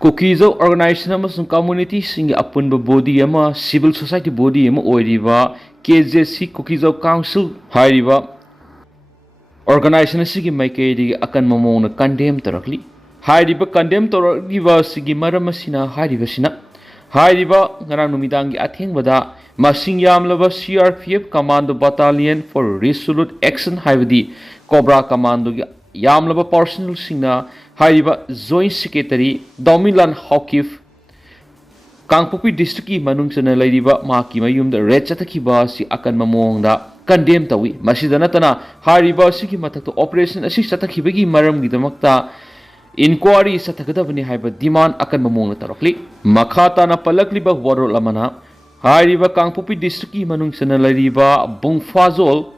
Kukizo organization community sing upon body civil society body KZC Kukizo Council Hariba organization sigi maikedi akan mamona condemn tarakli Hariba condemn torakiva sigi maramasina Haribasina Hariba Garanumidangi Athengwada Masing Yamlava CRPF Commando Battalion for Resolute Action Havidi Cobra Commando Yamlava Personal Singna Hariba Joint Secretary Domilan Hawkif Kangpopi District Manung Sana Ladiba Maki Mayum the Red Chatakiba si akan mamongda condemn tawi Masidanatana Hariba Siki Matato Operation Assist Satakibagi Maram Gidamakta enquiry Satakadavani Haiba demand akan mamong tarokli Makata na palakliba waro lamana Hariba Kangpopi District Manung Sana Ladiba Bungfazol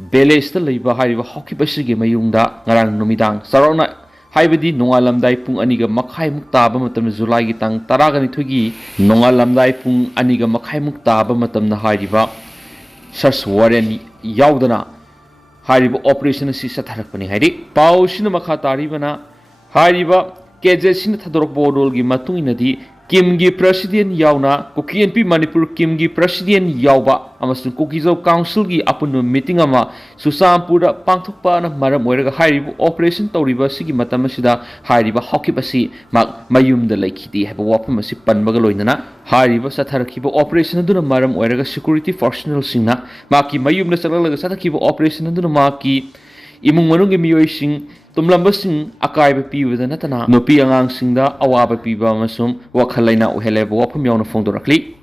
Belesta Laiba Hariba Hawkip Asigi Mayumda Ngarang Numidang Sarona Haibadi Nongalamdai Pung Aniga Makai Muktaba Matam Zulai Gitang Taragani Tugi Nongalamdai Pung Aniga Makai Muktaba Matam na Hariba Search Warren Yaudana Hariba Operation Sisatarakani Hari Pau Sina Makataribana Hariba KZC Tadorok Bodol Gi Matunginadi Kimgi President Yauna KNF-P Manipur Kimgi President Yauba Amasun Kukizo Council Gi Apunu Meeting Ama Susampura Pangthokpa na Maram Oiraga Hariba Operation Tauriba Sigi Matamasida Hariba Hawkipasi Mayumda Laikiti Haba Wapamasi Panbagaloinana Hariba Satarakiba Operation Aduna Maram Oiraga Security Personnel Singna Maki Mayumda Salalaga Satakiba Operation Aduna Maki Emung Manung Mioising Tumlambasing akaiba piwada natana Nupi angang singda awaba piba masum wakhalaina uheleba wapam yauna fongdorakli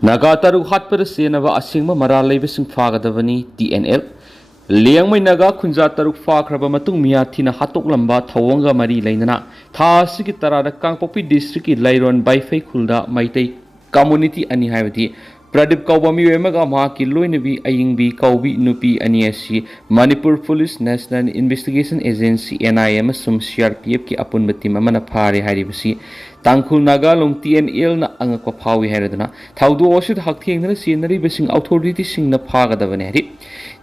Naga taru hatpada senaba asingma maralaibasing fagadavani TNL Liangmai Naga kunja taruk fakraba matung miyathina hatok lamba thawanga mari lainana thasigi tarada Kangpopi district Lairon Baifei khulda Maitai community ani haibati Pradip Kaubami Wemaga Maki Loinabi Ayingbi Kaubi Nupi Aniasi Manipur Police National Investigation Agency NIM Sum CRPF ki apun batim amana phare haribasi Tangkhul Naga long TNL na angakwa phawi haradana thaudu osid hakthengna senari basing authority sing na phagadabane hari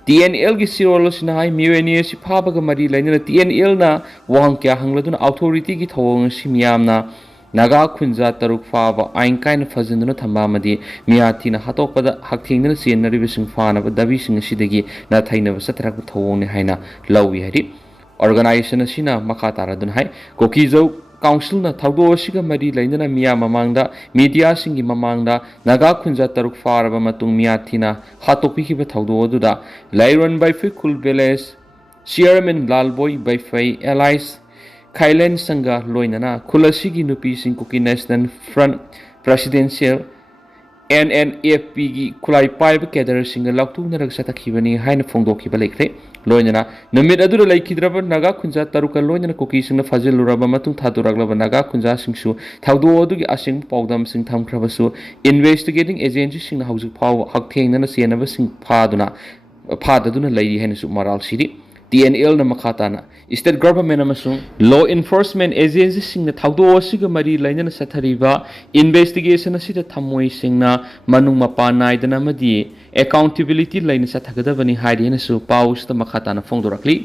TNL ki sirolo sinai miweniasi phabaga mari lainana TNL na wang kya hangladuna authority ki thawong simyamna Naga Kunja Taruk Fava Ain kind of Fazinduna Tamamadi Miatina Hatopada Haking Sin Rivishing Fan of Davising Sidigi Nataina Satrak Tawoni Haina Lowi Hari Organization Sina Makatara Dunhai Kokizo Council na Taudo Shiga Mari Lainana Mia Mamanga Media Singi Mamanga Naga Kunja Taruk Faraba Matung Miatina Hatopiki Taudo Duda Lairon by Fikul Veles Chairman Lalboy by Fay Allies Kailan Sanga Loinana, Kulasigi Nupi Sinkuki National Front Presidential KNF-P Kulai Pipe Gather Singa Laktu Naragsakibani, Haina Fondoki Balekre, Loinana, Namid Adura Laikidraba Naga Kunja Taruka Loinana cookies in the Fazil Rabamatu Taduragla Naga Kunja Singsu, Taudo Asing Pogdam Sing Tam Kravasu, investigating agencies in the House of Power, Haktain and a Sienna Sing Paduna, Padaduna Lady Hensu Maral City. TNL na makatana state government amasung law enforcement agencies sing na thaudo siga mari lainana sathariba investigation asida thamoi singna manung mapanai dana madi accountability laina sathagadabani haidena su paus ta makatana fongdorakli